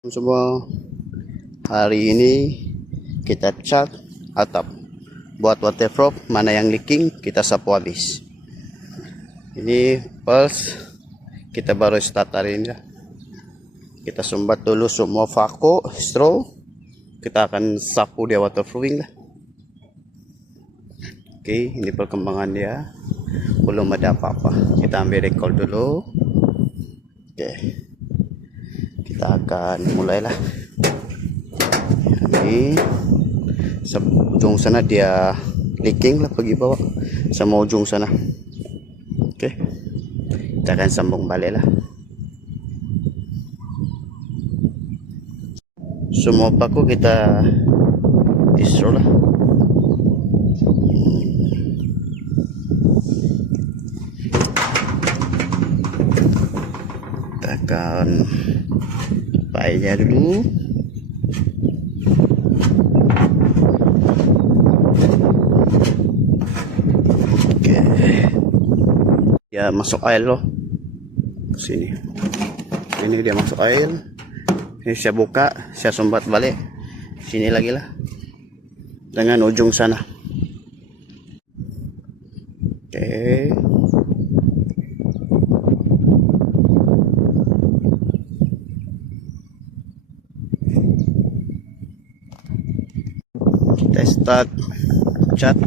Semua, hari ini kita cat atap buat waterproof. Mana yang leaking kita sapu habis. Ini pulse kita baru start hari ini lah. Kita sumbat dulu semua vako straw, kita akan sapu dia waterproofing lah. Oke, ini perkembangan dia, belum ada apa-apa. Kita ambil recall dulu. Oke, kita akan mulailah. Ini ujung sana dia leaking lah, pergi bawa sama ujung sana. Oke, kita akan sambung balik lah. Semua paku kita istro lah. Kita akan paainya dulu. Oke, ya masuk air loh sini. Ini dia masuk air. Ini saya buka, saya sumbat balik sini lagi lah dengan ujung sana. Oke, kita start cat.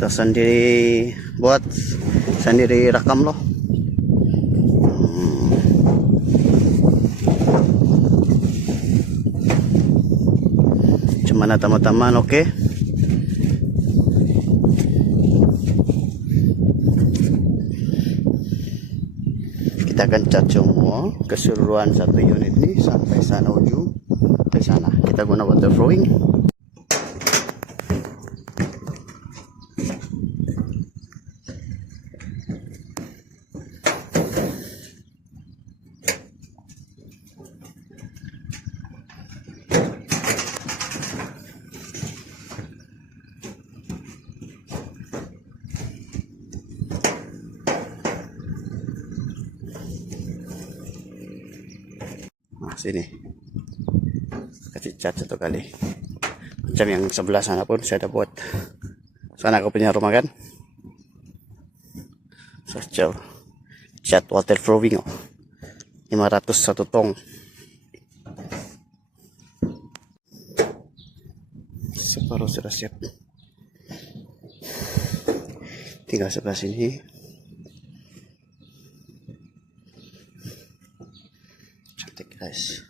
Kita sendiri buat, sendiri rakam loh. Cuman teman-teman, oke. Kita akan cat semua keseluruhan satu unit ini sampai sana ujung ke sana. Kita guna waterproofing. Nah, sini kasih cat satu kali. Macam yang sebelah sana pun saya ada buat. Sana aku punya rumah kan. So, cat waterproofing 500 satu tong. Separuh sudah siap. Tinggal sebelah sini. Cantik guys.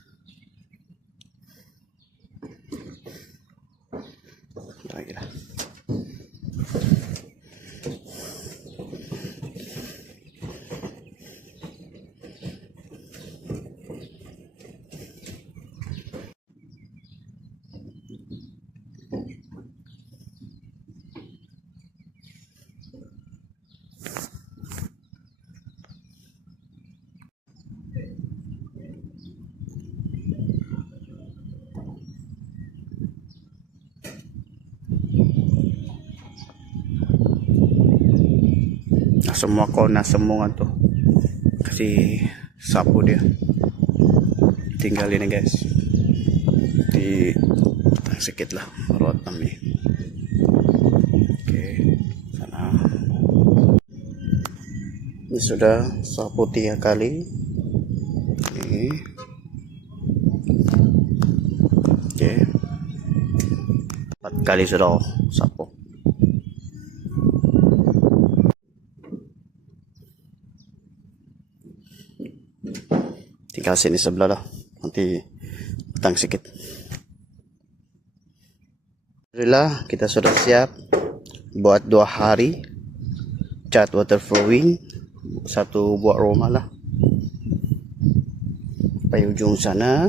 Lagi lah. Semua kona semua tuh kasih sapu dia. Tinggal ini guys, di sedikit lah rotan nih. Oke, sana ini sudah sapu 3 kali. Oke, 4 kali sudah sapu. Tinggal sini sebelah lah, nanti petang sedikit. Alhamdulillah kita sudah siap buat 2 hari cat waterproofing satu buat rumah lah. Sampai ujung sana.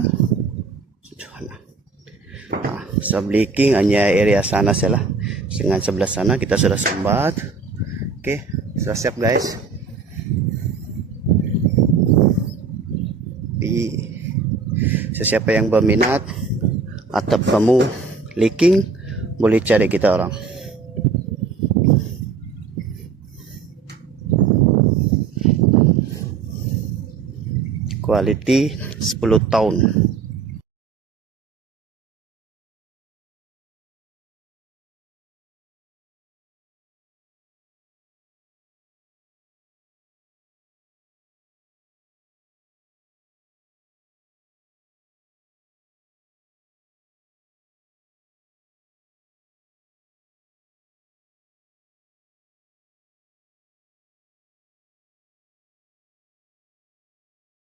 Nah, sebab leaking hanya area sana saja lah. Dengan sebelah sana kita sudah sumbat. Oke, sudah siap guys. Siapa yang berminat atap kamu leaking, boleh cari kita orang. Quality 10 tahun.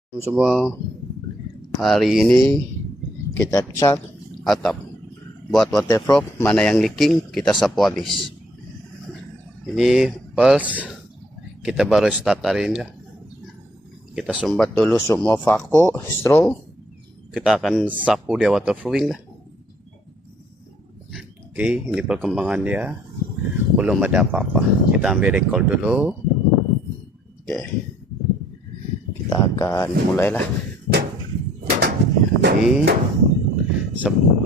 Semua, hari ini kita cat atap, buat waterproof. Mana yang leaking kita sapu habis. Ini pulse kita baru start hari ini. Kita sumbat dulu semua vakum straw, kita akan sapu dia waterproofing lah. Oke, ini perkembangan dia, belum ada apa-apa. Kita ambil record dulu. Oke, kita akan mulailah. Ini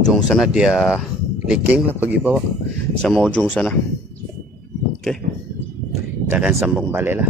ujung sana dia leaking lah, pergi bawah sama ujung sana. Oke, kita akan sambung balik lah.